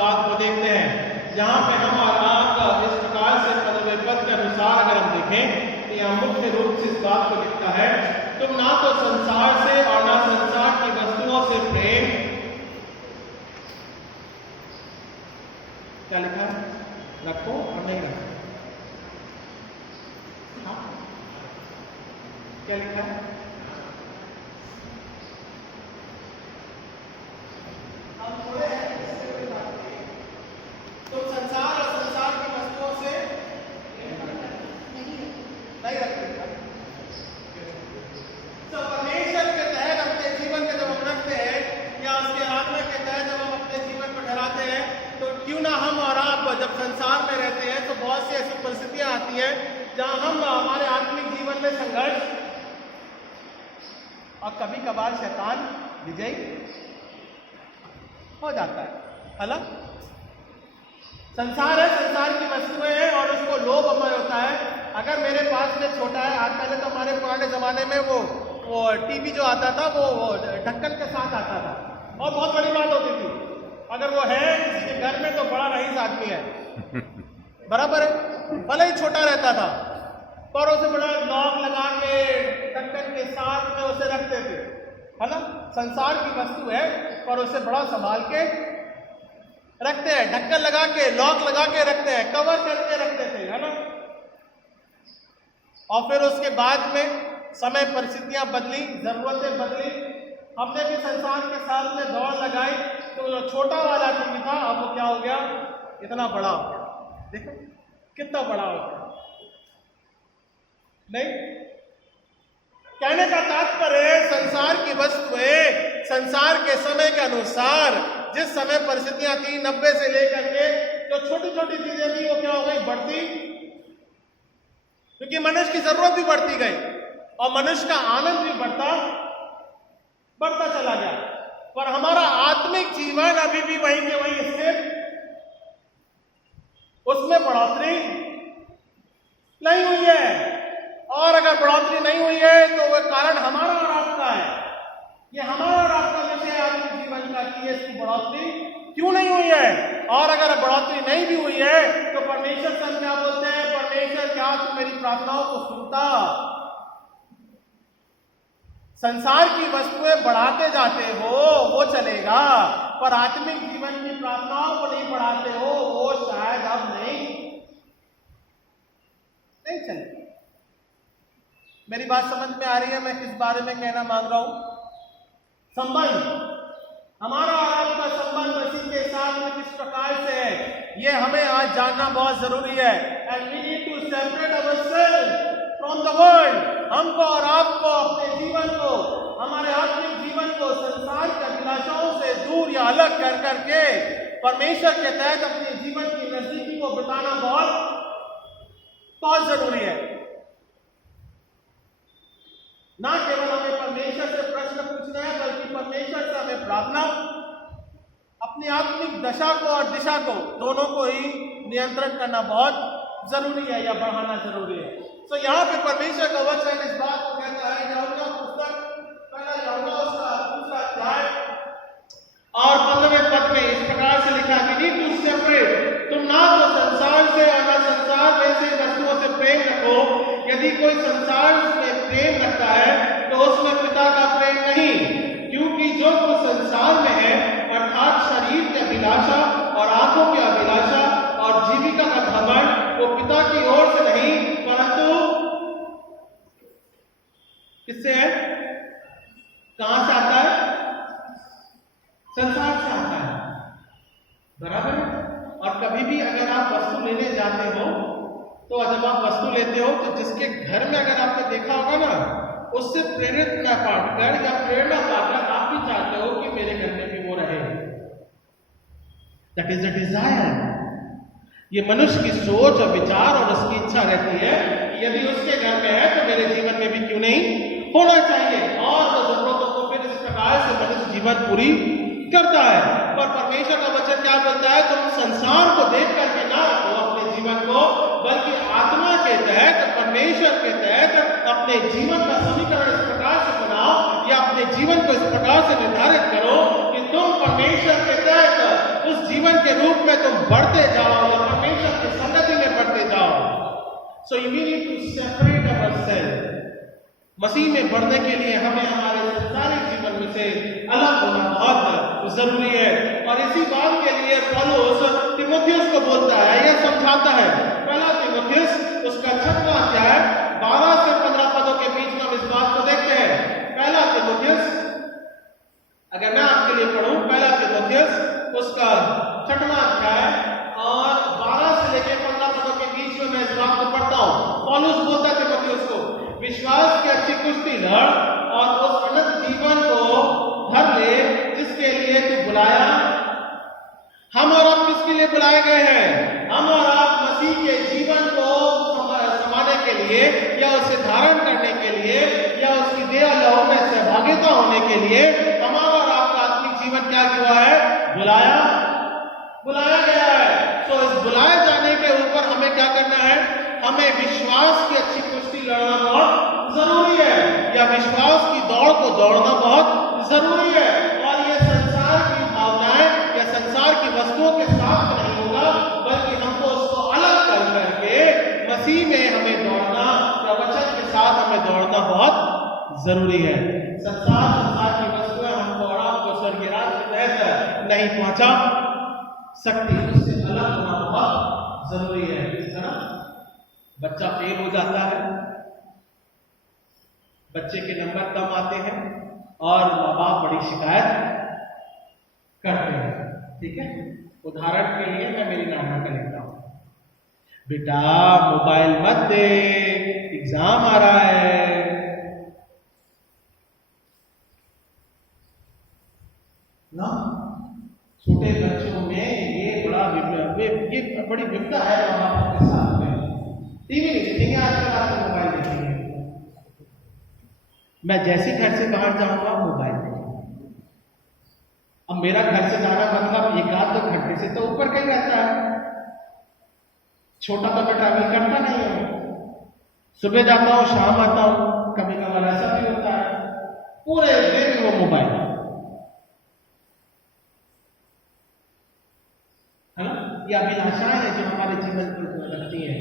बात को देखते हैं। जहाँ पे हम और आप इस प्रकार से पद पद के अनुसार अगर हम देखें तो यह मुख्य रूप से इस बात को लिखता है, तुम ना तो संसार से और ना संसार की वस्तुओं से प्रेम, क्या लिखा है, रखो और नहीं रखो। क्या लिखा है? तुम संसार और संसार की वस्तुओं से नहीं रखते। तो परमेश्वर के तहत अपने जीवन के जब हम रखते हैं या उसके आत्मा के तहत जब हम अपने जीवन को ठहराते हैं, तो क्यों ना हम और आप जब संसार में रहते हैं तो बहुत सी ऐसी परिस्थितियां आती हैं जहां हम हमारे आत्मिक जीवन में संघर्ष और कभी कभार शैतान विजयी हो जाता है ना। संसार है, संसार की वस्तुएं हैं और उसको लोभमय होता है। अगर मेरे पास में छोटा है, आज पहले तो हमारे पुराने जमाने में वो टीवी जो आता था वो ढक्कन के साथ आता था और बहुत बड़ी बात होती थी। अगर वो है जिसके घर में तो बड़ा रईस आदमी है, बराबर है, भले ही छोटा रहता था, पर उसे बड़ा लॉक लगा के ढक्कन के साथ में उसे रखते थे, है ना। संसार की वस्तु है पर उसे बड़ा संभाल के रखते हैं, ढक्कन लगा के, लॉक लगा के रखते हैं, कवर करके रखते थे, है ना। और फिर उसके बाद में समय परिस्थितियां बदली, जरूरतें बदली, हमने भी संसार के साथ में दौड़ लगाई, तो जो छोटा वाला टीवी था अब वो क्या हो गया, इतना बड़ा हो गया। देखो कितना बड़ा हो गया। नहीं, कहने का तात्पर्य है संसार की वस्तुएं संसार के समय के अनुसार जिस समय परिस्थितियां थी 90 से लेकर के जो छोटी छोटी चीजें थी वो क्या हो गई, बढ़ती, क्योंकि मनुष्य की जरूरत भी बढ़ती गई और मनुष्य का आनंद भी बढ़ता चला गया। पर हमारा आत्मिक जीवन अभी भी वहीं के वहीं स्थिर, उसमें बढ़ोतरी नहीं हुई है। और अगर बढ़ोतरी नहीं हुई है तो वह कारण हमारा और आपका है। ये हमारा और आपका विषय आत्मिक जीवन का कि इसकी बढ़ोतरी क्यों नहीं हुई है। और अगर बढ़ोतरी नहीं भी हुई है तो परमेश्वर से क्या बोलते हैं, परमेश्वर क्या तू मेरी प्रार्थनाओं को सुनता। संसार की वस्तुएं बढ़ाते जाते हो वो चलेगा, पर आत्मिक जीवन की प्रार्थनाओं को नहीं बढ़ाते हो वो शायद अब नहीं चलेगा। मेरी बात समझ में आ रही है मैं किस बारे में कहना मांग रहा हूं। संबंध, हमारा और आपका संबंध मसीह के साथ में किस प्रकार से है ये हमें आज जानना बहुत जरूरी है। And we need to separate ourselves from the world. हमको और आपको अपने जीवन को, हमारे आत्मिक जीवन को संसार के अभिलाषाओं से दूर या अलग कर करके परमेश्वर के तहत अपने जीवन की नजदीकी को बिताना बहुत जरूरी है। ना केवल हमें परमेश्वर से प्रश्न पूछना है बल्कि परमेश्वर से हमें प्रार्थना, अपनी आत्मिक दशा को और दिशा को दोनों को ही नियंत्रण करना बहुत जरूरी है या बढ़ाना जरूरी है। तो यहाँ पे परमेश्वर का वचन इस बात को कहता है, जाऊंगा पुस्तक पहला जाऊंगा उसका दूसरा अध्याय और 15वें पद में इस प्रकार से लिखा कि नीड टू सेपरेट, तुम ना तो संसार से और ना संसार में से वस्तुओं से प्रेम रखो। यदि कोई संसार में प्रेम रखता है तो उसमें पिता का प्रेम नहीं, क्योंकि जो कुछ संसार में है अर्थात शरीर की अभिलाषा और आंखों की अभिलाषा और जीविका का घमंड वो पिता की ओर से नहीं परंतु किससे है, कहां से आता है, संसार से आता है, बराबर है। और कभी भी अगर आप वस्तु लेने जाते हो तो जब आप वस्तु लेते हो तो जिसके घर में अगर आपने देखा होगा ना, उससे प्रेरित न पाकर या प्रेरणा पाकर आप भी चाहते हो कि मेरे घर में भी वो रहे। That is the desire. ये मनुष्य की सोच और विचार और उसकी इच्छा रहती है कि यदि उसके घर में है तो मेरे जीवन में भी क्यों नहीं होना चाहिए। और तो जरूरतों को फिर इस प्रकार से मनुष्य जीवन पूरी करता है। पर परमेश्वर का वचन क्या बोलता है, तुम संसार को देख करके ना रखो अपने जीवन को, बल्कि आत्मा के तहत, परमेश्वर के तहत अपने जीवन का समीकरण इस प्रकार से बनाओ या अपने जीवन को इस प्रकार से निर्धारित करो कि तुम परमेश्वर के तहत उस जीवन के रूप में तुम बढ़ते जाओ या परमेश्वर की संगति में बढ़ते जाओ। So we need to separate ourselves. मसीह में बढ़ने के लिए हमें हमारे संसारिक जीवन में से अलग होना बहुत जरूरी है। और इसी बात के लिए पौलुस तीमुथियुस को बोलता है, यह समझाता है। पहला तीमुथियुस उसका 6वां अध्याय 12 से 15 पदों के बीच में हम इस बात को देखते हैं। पहला तीमुथियुस, अगर मैं आपके लिए पढ़ूं, पहला तीमुथियुस उसका 6वां अध्याय और 12 से लेकर 15 पदों के बीच में मैं इस बात को पढ़ता हूं। पौलुस बोलता है तीमुथियुस को, विश्वास की अच्छी कुश्ती लड़ और उस अनंत जीवन को भर ले जिसके लिए तू बुलाया। हम और आप किसके लिए बुलाए गए हैं? हम और आप मसीह के जीवन को समाने के लिए या उसे धारण करने के लिए या उसकी देह लहू में सहभागिता होने के लिए हमारा और आपका आत्मिक जीवन क्या हुआ है? बुलाया गया है। तो इस बुलाए जाने के ऊपर हमें क्या करना है? हमें विश्वास की अच्छी कुश्ती लड़ना बहुत जरूरी है, या विश्वास की दौड़ को दौड़ना बहुत जरूरी है। और ये संसार की भावनाएं या संसार की वस्तुओं के साथ नहीं होगा, बल्कि हमको उसको अलग कर करके मसीह में हमें दौड़ना, प्रवचन के साथ हमें दौड़ना बहुत जरूरी है। संसार की वस्तुएं हमको और आपको स्वर्गीय राज्य तक नहीं पहुंचा सकती, उससे अलग होना बहुत जरूरी है ना। बच्चा फेल हो जाता है, बच्चे के नंबर कम आते हैं और माँ बाप बड़ी शिकायत करते हैं। ठीक है, उदाहरण के लिए मैं मेरी नाना का लेता हूं, बेटा मोबाइल मत दे, एग्जाम आ रहा है ना। छोटे बच्चों में ये बड़ी विपदा है माँ बाप के साथ में। टीवी नहीं देखेंगे आजकल, आपको मोबाइल देखेंगे। मैं जैसे घर से बाहर जाऊंगा मोबाइल देखेंगे। अब मेरा घर से जाना मतलब 1-2 घंटे से तो ऊपर कहीं रहता है। छोटा तो मैं ट्रैवल करता नहीं हूं, सुबह जाता हूं शाम आता हूं, कभी कभार ऐसा भी होता है, पूरे दिन वो मोबाइल है ना। ये अभिलाषाएं हैं जो हमारे जीवन पर लगती है।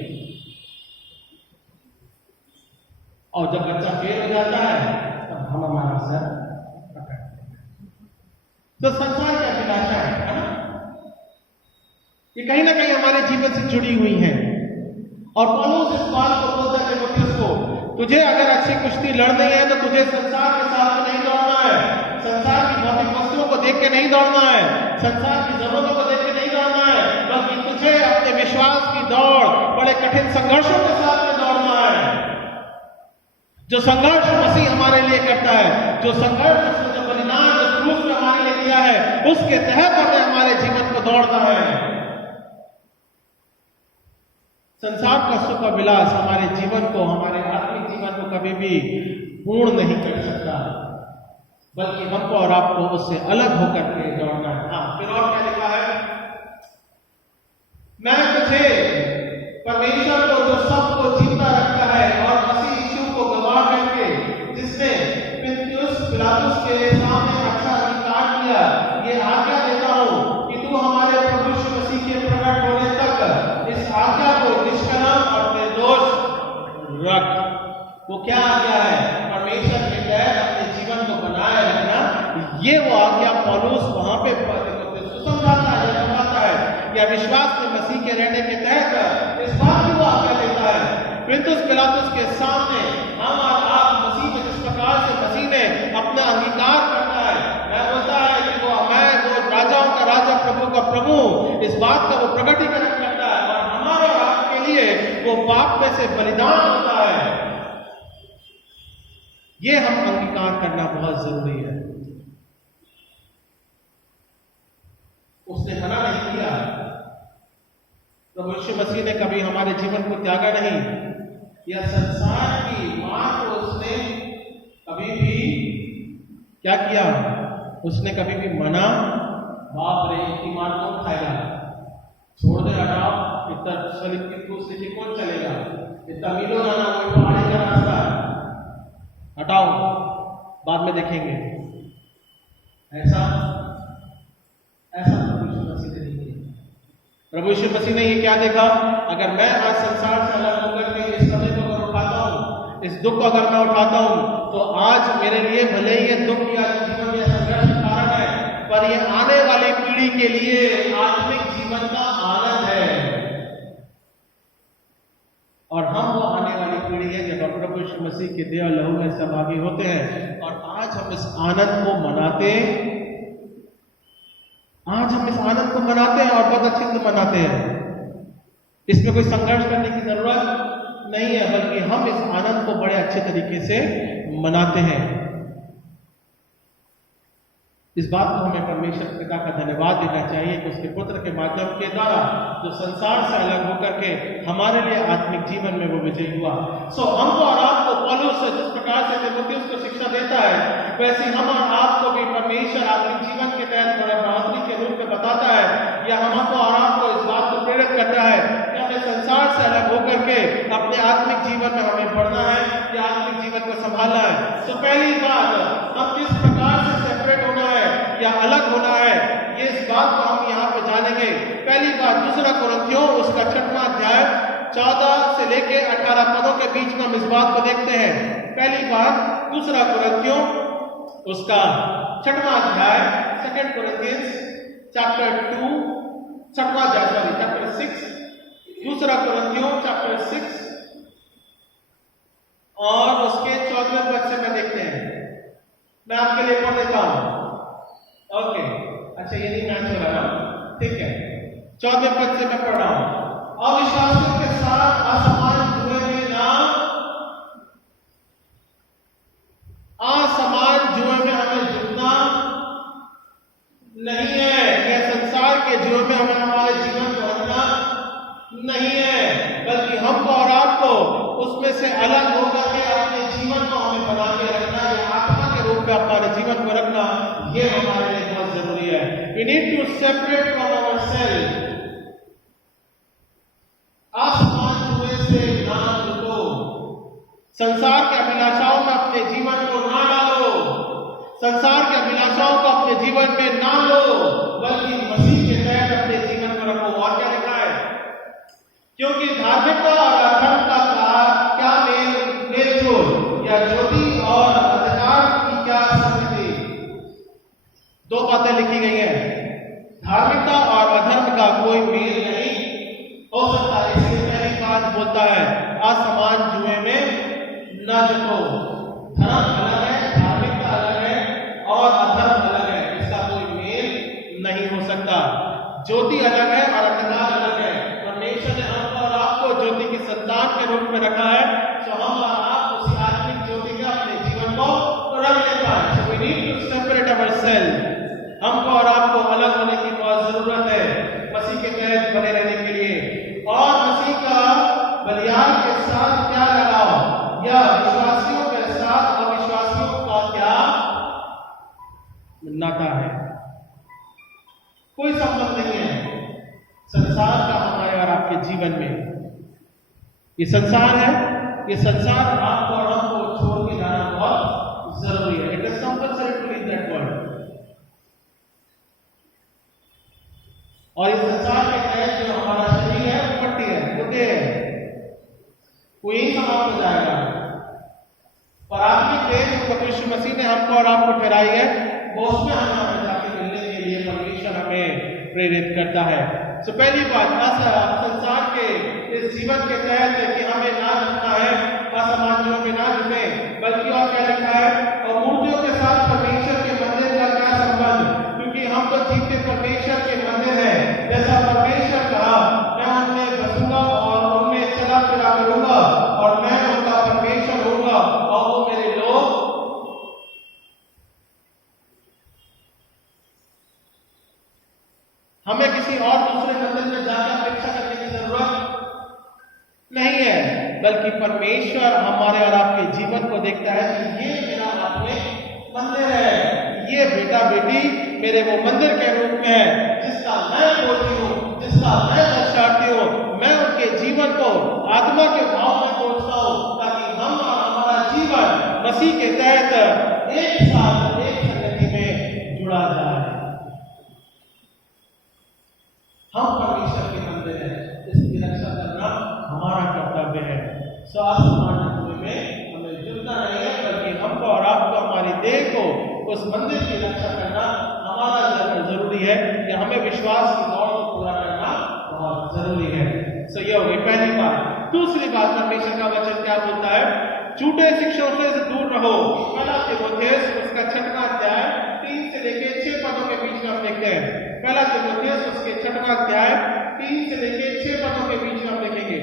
और जब बच्चा फेल हो जाता है तब हम हमारा सर पकड़ते हैं। तो संसार की अभिलाषा है ना, ये कहीं ना कहीं हमारे जीवन से जुड़ी हुई है। और पौलुस इस बात को बोलता है तीमुथियुस को, तुझे अगर अच्छी कुश्ती लड़नी है तो तुझे संसार के साथ नहीं दौड़ना है, संसार की भौतिक वस्तुओं को देख के नहीं दौड़ना है, संसार की जरूरतों को देख के नहीं दौड़ना है, बल्कि तुझे अपने विश्वास की दौड़ बड़े कठिन संघर्षों के साथ में दौड़ना है। जो संघर्ष मसीह हमारे लिए करता है, जो संघर्ष उसने जो बलिदान जो क्रूस में हमारे लिए दिया है, उसके तहत हमें हमारे जीवन को दौड़ना है। संसार का सुख और विलास हमारे जीवन को, हमारे आत्मिक जीवन को कभी भी पूर्ण नहीं कर सकता, बल्कि हमको और आपको उससे अलग होकर के दौड़ना है। हाँ, फिर और क्या लिखा है? मैं तुझे परमेश्वर को जो सबको जीता रखता है और मसीह यीशु को गवाह करके जिसने पिलातुस के सामने अच्छा अधिकार किया, ये आज्ञा देता हूं कि तू हमारे प्रभु यीशु मसीह के प्रकट होने तक इस आज्ञा को निष्कलंक और निर्दोष रख। वो क्या आज्ञा है? परमेश्वर के तहत अपने जीवन को बनाए रखना। ये वो आज्ञा पौलुस वहां पे समझाता है या विश्वास में मसीह के रहने के तहत इस बात की वो आज्ञा देता है। पिलातुस के सामने हम और आप मसीह में जिस प्रकार से मसीह ने अपना अंगीकार करना है, मैं बोलता है कि वो राजाओं का राजा, प्रभु का प्रभु, इस बात का वो प्रकटीकरण करता है और हमारे और आपके लिए वो पाप में से बलिदान होता है। ये हम अंगीकार करना बहुत जरूरी है। उसने मना नहीं किया, प्रभु यीशु मसीह ने कभी हमारे जीवन को त्यागा नहीं, या संसार की मां को उसने कभी भी क्या किया? उसने कभी भी मना, बाप रे इतनी मार कौन खाएगा, छोड़ दे, हटाओ, इतना सलीब की क्रूस लेके कौन चलेगा, इतना मीलों जाना कोई पहाड़ी का रास्ता, हटाओ, बाद में देखेंगे। ऐसा प्रभु यीशु मसीह ने ये क्या देखा? अगर मैं आज संसार से अलग होकर के इस समय को अगर उठाता हूँ, इस दुख को अगर मैं उठाता हूँ, तो आज मेरे लिए भले ही ये दुख या जीवन में संघर्ष का कारण है, पर ये आने वाली पीढ़ी के लिए आत्मिक जीवन का आनंद है। और हम वो आने वाली पीढ़ी है जब हम प्रभु यीशु मसीह के देह और लहू में सहभागी होते हैं। और आज हम इस आनंद को मनाते हैं और बहुत अच्छे से मनाते हैं। इसमें कोई संघर्ष करने की जरूरत नहीं है, बल्कि हम इस आनंद को बड़े अच्छे तरीके से मनाते हैं। इस बात को हमें परमेश्वर पिता का धन्यवाद देना चाहिए कि उसके पुत्र के माध्यम के द्वारा जो संसार से अलग होकर के हमारे लिए आत्मिक जीवन में वो विजय हुआ। हमको और आपको पौलुस जिस प्रकार से तीमुथियुस को शिक्षा देता है, वैसे हम और आपको भी परमेश्वर आत्मिक जीवन के तहत बड़े बढ़ोतरी के रूप में बताता है, या हमको और आपको इस बात को प्रेरित करता है कि हमें संसार से अलग होकर के अपने आत्मिक जीवन में हमें बढ़ना है या आत्मिक जीवन को संभालना है। पहली बात, हम किस प्रकार से सेपरेट होना है या अलग होना है, ये इस बात को हम यहाँ पे जानेंगे। पहली बात, दूसरा कुरिन्थियों उसका 6वां अध्याय 14 से लेके 18 पदों के बीच में हम इस बात को देखते हैं। पहली बात, दूसरा कुरिन्थियों उसका 6वां अध्याय, 2 Corinthians chapter 2, 6वां अध्याय chapter 6, दूसरा कुरिन्थियों chapter 6 और उसके 14वें पद से मैं देखते हैं। मैं आपके लिए पढ़ देता हूं। ओके, अच्छा ये नहीं मैच हो रहा, ठीक है। 14वें पद से मैं पढ़ रहा हूं। अविश्वासियों के साथ असमान जुए में हमें जुटना नहीं है, या संसार के जुए में हमें हमारे जीवन को रखना नहीं है, बल्कि हमको और आपको उसमें से अलग होकर के अपने जीवन को हमें बना के रखना, या आत्मा के रूप में हमारे जीवन को रखना, ये हमारे लिए बहुत जरूरी है। We need to separate from ourselves। आसमान जुए से ना जुटो, संसार के अभिलाषाओं में अपने जीवन को ना डालो, संसार के अभिलाषाओं को अपने जीवन में ना लो, बल्कि मसीह के तहत अपने जीवन को रखो। और क्या लिखा है? क्योंकि धार्मिकता और अधर्म का क्या मेल-जोल, या ज्योति और अंधकार की क्या संगति? दो बातें लिखी गई हैं। धार्मिकता और अधर्म का कोई मेल नहीं हो सकता। इसलिए पहली बात बोलता है, असमान जुए में न जुटो। धर्म अलग है, धार्मिकता अलग है, और अधर्म अलग है, इसका कोई मेल नहीं हो सकता। ज्योति अलग है और अंधकार अलग है। परमेश्वर ने हमको और आपको ज्योति की संतान के रूप में रखा है, तो हम और आप उसी आत्मिक ज्योति में अपने जीवन को रख ले पाए। So we need to separate ourselves। हमको और आपको अलग होने की बहुत जरूरत है मसीह के तहत बने रहने के लिए। और मसीह का बलिदान के साथ क्या लगाव, या विश्वासियों के साथ अविश्वासियों का क्या नाता है? कोई संबंध नहीं है संसार का हमारे और आपके जीवन में। ये संसार है, ये संसार आपको और हमको छोड़ के जाना बहुत जरूरी है। It is compulsory to leave that world. और इस संसार के तहत जो हमारा शरीर है वो पट्टी है, मुद्दे है, वो यही समाप्त हो जाएगा। पर आत्मिक देश जो प्रभु यीशु मसीह ने हमको और आपको ठहराई है, वो उसमें हमें जाके मिलने के लिए परमेश्वर हमें प्रेरित करता है। तो पहली बात, संसार के इस जीवन के तहत कि हमें ना जुटना है, असमानों में ना जुटे, बल्कि और क्या लिखा है, और मूर्तियों के साथ परमेश्वर के मंदिर का क्या संबंध? क्योंकि हम तो जीवते परमेश्वर के मंदिर है। जैसा परमेश्वर कहा, मैं उनमें बसूंगा और उनमें चला फिरा करूंगा, और मैं उनका परमेश्वर होऊंगा और वो मेरे लोग। हमें किसी और दूसरे मंदिर में जाकर अपेक्षा करने की जरूरत नहीं है, बल्कि परमेश्वर हमारे और आपके जीवन को देखता है कि ये मेरा आत्मिक मंदिर है, ये बेटा बेटी मेरे वो मंदिर के रूप में है जिसका मैं बोलती हूँ, जिसका मैं दर्शाती हूँ। मैं उनके जीवन को आत्मा के भाव में पहुंचता हूँ, ताकि हम और हमारा जीवन मसीह के तहत एक साथ एक संगति में जुड़ा जाए। हम परमेश्वर परमेश्वर के मंदिर है, इसकी रक्षा करना हमारा कर्तव्य है। स्वास्थ्य मानने में हमें जुटना नहीं है, बल्कि हमको और आपको, हमारी देह को उस मंदिर की रक्षा करना हमारा जरूरी है कि हमें विश्वास की दौड़ को पूरा करना बहुत जरूरी है। सो ये हो गई पहली बात। दूसरी बात, परमेश्वर का वचन क्या बोलता है? झूठे शिक्षकों से दूर रहो। पहला तीमुथियुस उसका 6वां अध्याय 3 से लेके 6 पदों के बीच में हम देखते हैं। पहला तीमुथियुस उसके 6वां अध्याय 3 से लेके 6 पदों के बीच में हम देखेंगे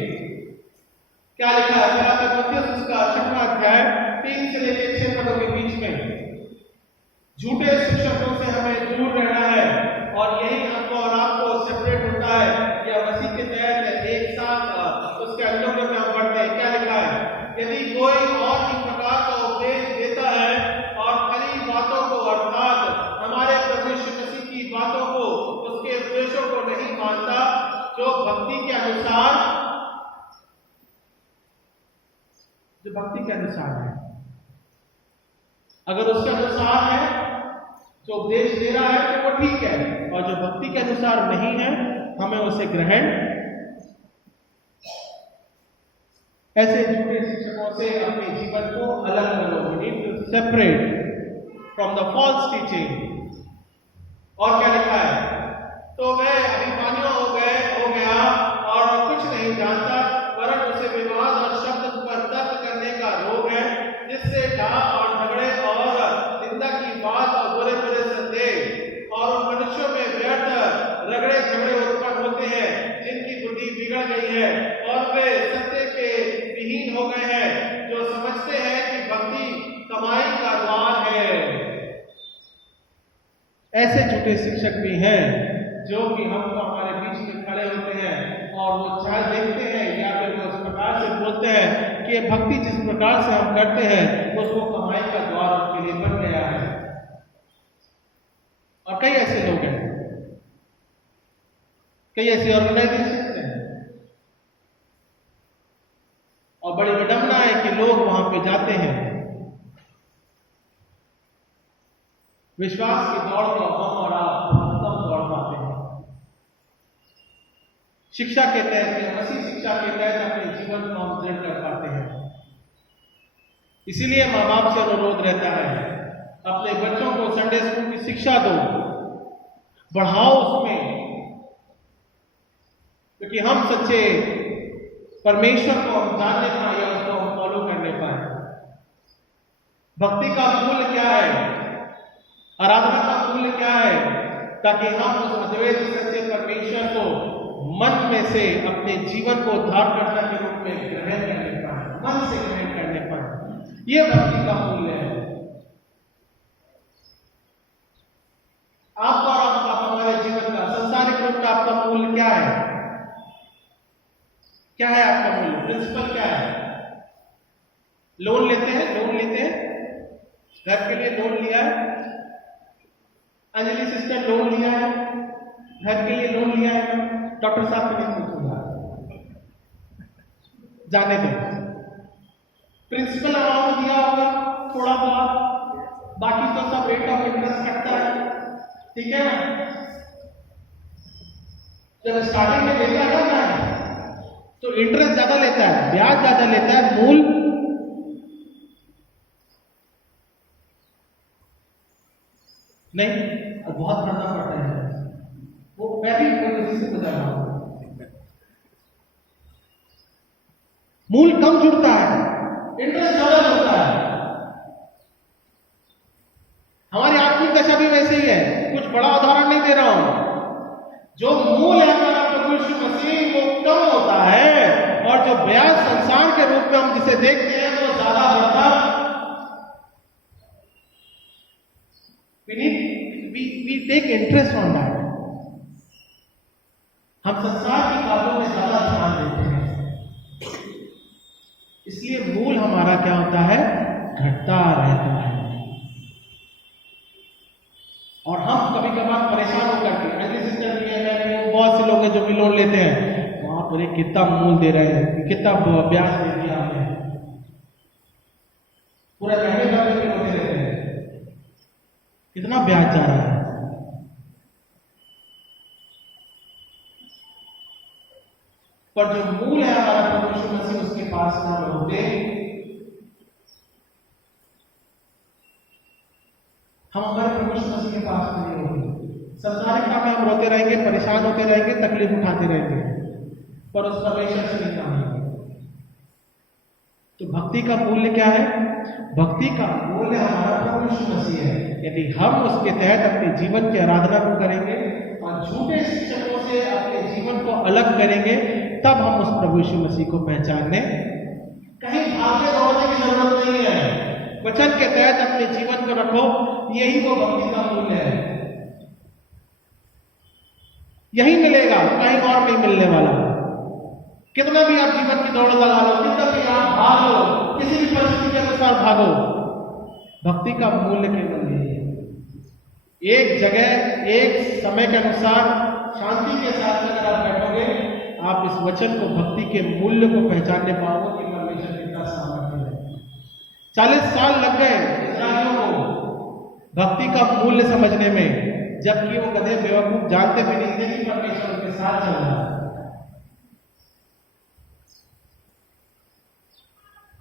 क्या लिखा है। पहला तीमुथियुस उसका 6वां अध्याय 3 से लेके 6 पदों के बीच में झूठे शिक्षकों से हमें दूर रहना है, और यही हमको और आपको सेपरेट होता है या मसीह के तहत एक साथ उसके अनुग्रह में हम बढ़ते हैं। क्या लिखा है? यदि कोई और भी प्रकार का उपदेश देता है और खरी बातों को अर्थात हमारे प्रभु यीशु मसीह की बातों को, उसके उपदेशों को नहीं मानता, जो भक्ति के अनुसार है, अगर उसके अनुसार है, जो उपदेश दे रहा है तो वो ठीक है, और जो भक्ति के अनुसार नहीं है, हमें उसे ग्रहण, ऐसे झूठे शिक्षकों से अपने जीवन को अलग करो। We need to separate from the false teaching। और क्या लिखा है? तो वह अभिमानियों हो गया और कुछ नहीं जानता, वरन उसे विवाद और शब्द पर तर्क करने का रोग है, जिससे डाह और झगड़े और निंदा की बात और बुरे संदेह और उन मनुष्यों में व्यर्थ रगड़े झगड़े उत्पन्न होते हैं, जिनकी बुद्धि बिगड़ गई है और वे सत्य के विहीन हो गए हैं, जो समझते हैं कि भक्ति कमाई का द्वार है। ऐसे झूठे शिक्षक भी हैं जो कि हमको हमारे बीच में खड़े होते हैं और वो चाहे देखते हैं या फिर वो इस प्रकार से बोलते हैं कि भक्ति जिस प्रकार से हम करते हैं उसको कमाई का द्वार उनके लिए बन गया है। और कई ऐसे लोग हैं, कई ऐसी ऑर्गेनाइजेशन हैं, और बड़ी विडंबना है कि लोग वहां पे जाते हैं, विश्वास की दौड़ को हम और आप बहुत कम दौड़ पाते हैं। शिक्षा के तहत, मसीह शिक्षा के तहत अपने जीवन को हम दृढ़ कर पाते हैं। इसीलिए माँ बाप से अनुरोध रहता है, अपने बच्चों को संडे स्कूल की शिक्षा दो, बढ़ाओ उसमें, क्योंकि हम सच्चे परमेश्वर को हम जानने पाए या उसको हम फॉलो करने पाए। भक्ति का मूल्य क्या है, आराधना का मूल्य क्या है, ताकि हम उस अद्वैत सच्चे परमेश्वर को मन में से अपने जीवन को उद्धारकर्ता के रूप में ग्रहण करने पाए, मन से ग्रहण करने पाए। यह भक्ति का मूल्य है। आपका और आपका हमारे जीवन का संसारिक रूप का आपका मूल्य क्या है? क्या है आपका मूल्य? प्रिंसिपल क्या है? लोन लेते हैं, घर के लिए लोन लिया है, अंजलि सिस्टर लोन लिया है, घर के लिए लोन लिया है, डॉक्टर साहब को नहीं पूछूंगा, जाने दो। प्रिंसिपल अमाउंट दिया होगा थोड़ा बहुत, बाकी तो सब रेट ऑफ इंटरेस्ट कटता है, ठीक है ना? जब स्टार्टिंग में लेता है ना तो इंटरेस्ट ज्यादा लेता है, ब्याज ज्यादा लेता है, मूल नहीं, बहुत भरना पड़ता है। वो मैं भी से बता रहा हूं, मूल कम जुड़ता है, इंटरेस्ट ज्यादा जुड़ता है। हमारी आत्मिक दशा भी वैसे ही है। कुछ बड़ा उदाहरण नहीं दे रहा हूं, जो मूल है हमारा प्रभु यीशु मसीह वो कम होता है, और जो ब्याज संसार के रूप में हम जिसे देखते हैं वो ज्यादा बढ़ता। we take interest on that। हम संसार की बातों में ज्यादा ध्यान देते हैं, इसलिए मूल हमारा क्या होता है? घटता रहता है। और हम कभी कभार परेशान होकर के, ऐसे सिस्टर भी है, बहुत से लोग हैं जो भी लोन लेते हैं, वहां पर कितना मूल दे रहे हैं, कितना ब्याज दे दिया हमने, पूरा महीने भर में होते रहते हैं, कितना ब्याज जा रहा है। पर जो मूल है हमारा प्रभु यीशु मसीह, उसके पास ना होते हम हमारे प्रभु यीशु मसीह के पास नहीं होंगे। संसारिक काम में हम रोते रहेंगे, परेशान होते रहेंगे, तकलीफ उठाते रहेंगे, पर उस परमेश्वर से नहीं आएंगे। तो भक्ति का मूल्य क्या है? भक्ति का मूल्य हमारा प्रभु यीशु मसीह है। यदि हम उसके तहत अपने जीवन की आराधना को करेंगे और झूठे शिक्षकों से अपने जीवन को अलग करेंगे, तब हम उस प्रभु यीशु मसीह को पहचानने कहीं भागे दौड़ने की जरूरत नहीं है। वचन के तहत अपने जीवन को रखो, यही वो भक्ति का मूल्य है। यही मिलेगा, कहीं और नहीं मिलने वाला। कितना भी आप जीवन की दौड़ लगा लो, कितना भी आप भागो, किसी भी परिस्थिति के अनुसार भागो, भक्ति का मूल्य केवल यही है। एक जगह एक समय के अनुसार शांति के साथ अगर आप बैठोगे, आप इस वचन को, भक्ति के मूल्य को पहचानने पाओगे कि परमेश्वर कितना सामर्थ्य है। 40 साल लग गए इस्राएलियों को भक्ति का मूल्य समझने में, जबकि वो गधे बेवकूफ जानते भी नहीं थे कि परमेश्वर उनके साथ चल रहा है।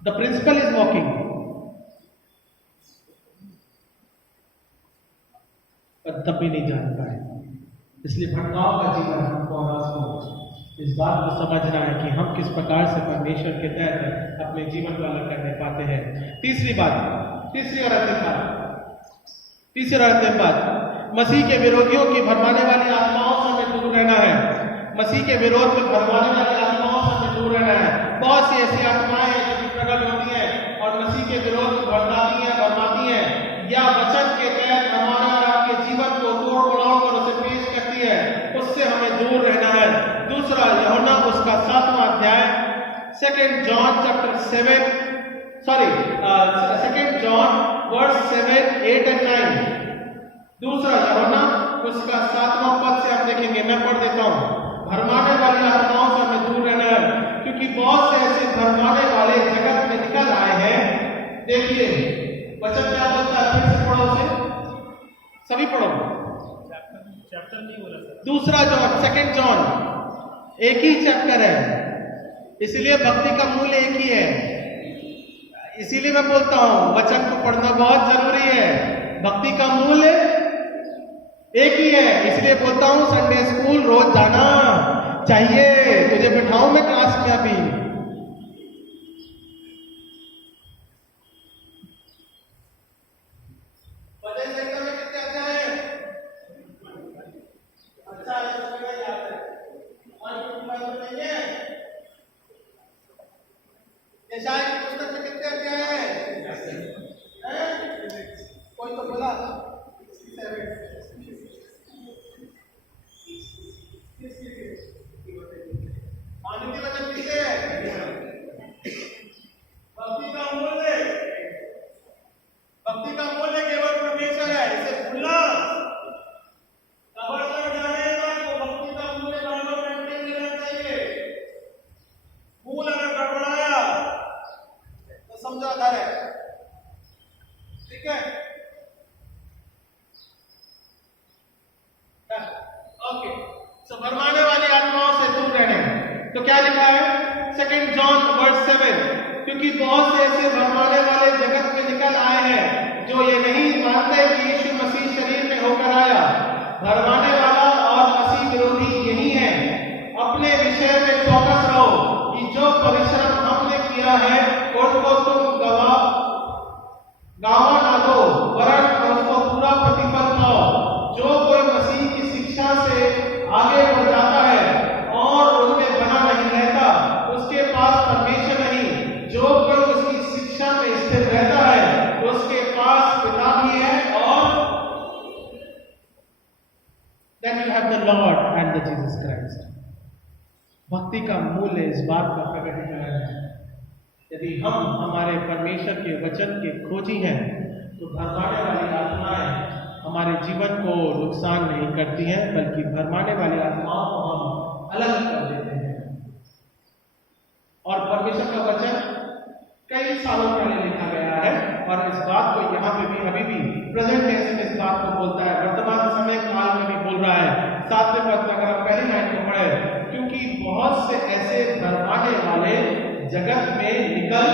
The principle is walking, पर तब भी नहीं जान पाए। इसलिए भटकाव का जीवन हमको और आपको इस बात को समझना है कि हम किस प्रकार से परमेश्वर के तहत अपने जीवन को अलग करने पाते हैं। तीसरी और अंतिम बात, मसीह के विरोधियों की भरमाने वाली आत्माओं से हमें दूर रहना है। मसीह के विरोध में भरमाने वाली आत्माओं से हमें दूर रहना है। बहुत सी ऐसी आत्माएं हैं जो प्रकट होती हैं और मसीह के विरोध में भड़काती हैं, भरमाती हैं, या वचन के तहत हमारे और आपके जीवन को तोड़ मरोड़ कर उसे पेश करती है। उससे हमें दूर रहना है। दूसरा यूहन्ना उसका 7वां अध्याय, 2 John chapter 7, 2 John verse 7, 8 and 9। दूसरा यूहन्ना उसका 7वां पद से आप देखेंगे, मैं पढ़ देता हूं। भरमाने वाली आत्माओं से हमें दूर रहना है, क्योंकि बहुत से ऐसे भरमाने वाले जगत में निकल आए हैं। देखिए वचन क्या बोलता है, फिर से पढ़ो, उसे सभी पढ़ो। चैप्टर नहीं बोला सर। दूसरा जॉन, 2 John एक ही चैप्टर है, इसलिए भक्ति का मूल्य एक ही है। इसीलिए मैं बोलता हूं वचन को पढ़ना बहुत जरूरी है। भक्ति का मूल्य एक ही है, इसलिए बोलता हूं संडे स्कूल रोज जाना चाहिए। तुझे बिठाऊं मैं क्लास में अभी। पुस्तक में कितने अध्याय हैं? कोई तो बोला आनंदी वचन किससे है? भक्ति का मूल्य केवल परमेश्वर है। इसे भूलना खबरदार जानेगा तो भक्ति का मूल्य जानना मेंटेन लेना चाहिए। मूल अगर गड़बड़ाया तो समझो आधार है, ठीक है? ओके, तो भरमाने वाली आत्माओं से दूर रहने। तो क्या लिखा है 2 John verse 7, क्योंकि बहुत से ऐसे भरमाने वाले जगत में निकल आए हैं जो ये नहीं मानते कि यीशु मसीह शरीर में होकर आया। भरमाने वाला और मसीह विरोधी यही है। अपने विषय में चौकस रहो कि जो परिश्रम हमने किया है उनको तुम गावा ना दो, वरन उसको पूरा प्रतिफल पाओ। जो कोई मसीह की शिक्षा से आगे बढ़ जाता है और उनमें बना नहीं रहता, उसके पास परमेश्वर नहीं। जो कोई उसकी शिक्षा में स्थिर रहता है, उसके पास पिता भी है, और then you have the Lord and the Jesus Christ। भक्ति का मूल्य इस बात का प्रकटीकरण है। यदि हम हमारे परमेश्वर के वचन के खोजी हैं, तो भरमाने वाली आत्माएं हमारे जीवन को नुकसान नहीं करती हैं, बल्कि भरमाने वाली आत्माओं को हम अलग कर देते हैं। और परमेश्वर का वचन कई सालों पहले लिखा गया है, और इस बात को यहाँ पे भी अभी भी प्रेजेंट टेंस में इस बात को बोलता है, वर्तमान समय काल में भी बोल रहा है। 7वें पद में अगर आप पहली लाइन को पढ़े, क्योंकि बहुत से ऐसे भरमाने वाले जगत में निकल,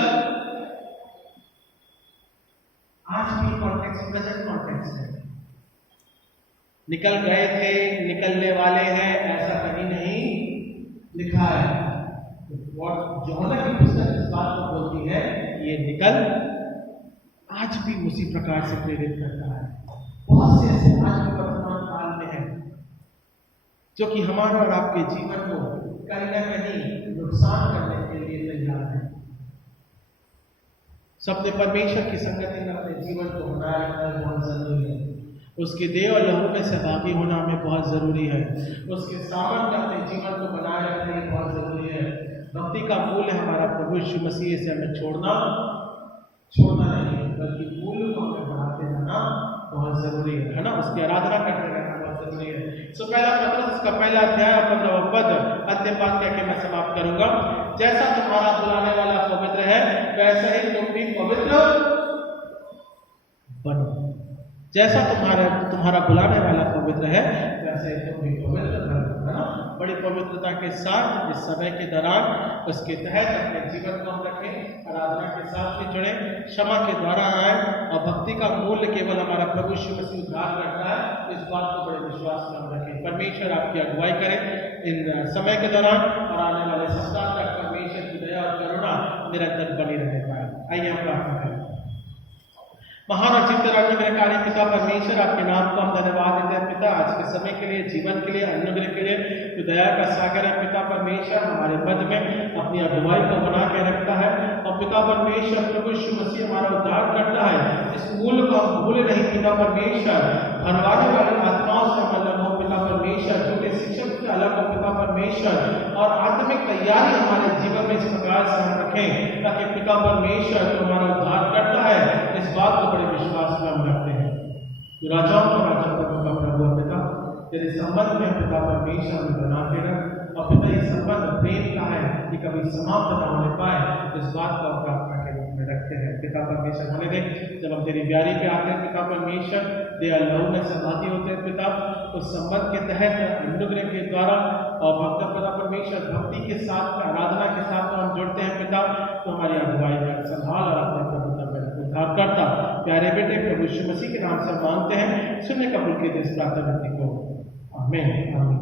आज भी कॉन्टेक्स्ट प्रेजेंट कॉन्टेक्स्ट है, निकल गए थे, निकलने वाले हैं, ऐसा कहीं नहीं लिखा है। और यूहन्ना की पुस्तक इस बात को बोलती है कि ये निकल आज भी उसी प्रकार से प्रेरित करता है। बहुत से ऐसे आज भी वर्तमान काल में हैं जो कि हमारे और आपके जीवन को कहीं ना कहीं नुकसान करने के लिए तैयार है। सबने परमेश्वर की संगति में अपने जीवन को बनाए रखना बहुत जरूरी है। उसके देह और लहू में सहभागी होना हमें बहुत जरूरी है। उसके सामर्थ्य में अपने जीवन को बनाए रखना ये बहुत जरूरी है। भक्ति का मूल है हमारा प्रभु यीशु मसीह से हमें छोड़ना नहीं, बल्कि मूल को हमें बढ़ाते रहना बहुत जरूरी है ना। उसकी आराधना करते रहना बहुत जरूरी है। सो पहला पत्रस इसका पहला अध्याय 15वां पद अंतिम वाक्य के मैं समाप्त करूंगा। जैसा तुम्हारा बुलाने वाला पवित्र है वैसा ही तुम भी पवित्र बनो। जैसा तुम्हारा बुलाने वाला पवित्र है वैसे तुम भी पवित्र बनो, है ना। बड़ी पवित्रता के साथ इस समय के दौरान उसके तहत अपने जीवन को हम रखें, आराधना के साथ भी जुड़े, क्षमा के द्वारा आए और भक्ति का मूल्य केवल हमारा प्रभु यीशु मसीह उद्धार करता है। इस बात को बड़े विश्वास में हम रखें। परमेश्वर आपकी अगुवाई करे इन समय के दौरान और आने वाले सप्ताह तक परमेश्वर की दया और करुणा निरंतर बनी रहे पाए। आइए हम प्रार्थना करें। महान और जीवित राज्यकारी पिता परमेश्वर, आपके नाम को हम धन्यवाद देते हैं पिता, आज के समय के लिए, जीवन के लिए, अनुग्रह के लिए। तो दया का सागर है पिता परमेश्वर, हमारे मध्य में अपनी अगुवाई को बना के रखता है। और पिता परमेश्वर प्रभु यीशु मसीह हमारा उद्धार करता है। इस मूल्य को हम भूले नहीं पिता परमेश्वर। भरवाने वाली आत्माओं से हम अलग हो पिता परमेश्वर, झूठे शिक्षक से अलग हो पिता परमेश्वर, और आत्मिक तैयारी हमारे जीवन में इस प्रकार से हम रखें ताकि पिता परमेश्वर जो हमारा उद्धार करता है इस बात को बड़े विश्वास में हम रखते हैं। तो राजाओं का राजा प्रभु का प्रभु पिता, तेरे संबंध में पिता परमेश्वर हमें बनाते रह, और पिता ये संबंध प्रेम का है कि कभी समाप्त न होने पाए, इस बात को प्रार्थना के रूप में रखते हैं। पिता परमेश्वर होने दे जब हम तेरी ब्यारी पे आते हैं पिता परमेश्वर, दया लहू में सहभागी होते हैं पिता, उस संबंध के तहत अनुग्रह के द्वारा और भक्त पिता परमेश्वर भक्ति के साथ, आराधना के साथ हम जुड़ते हैं पिता, तो हमारी अगुवाई में संभाल और अपने प्रभुता में उद्धार करता प्यारे बेटे प्रभु यीशु मसीह के नाम से मांगते हैं, सुनने कबूल कीजिए इस प्रार्थना को। आमीन आमीन।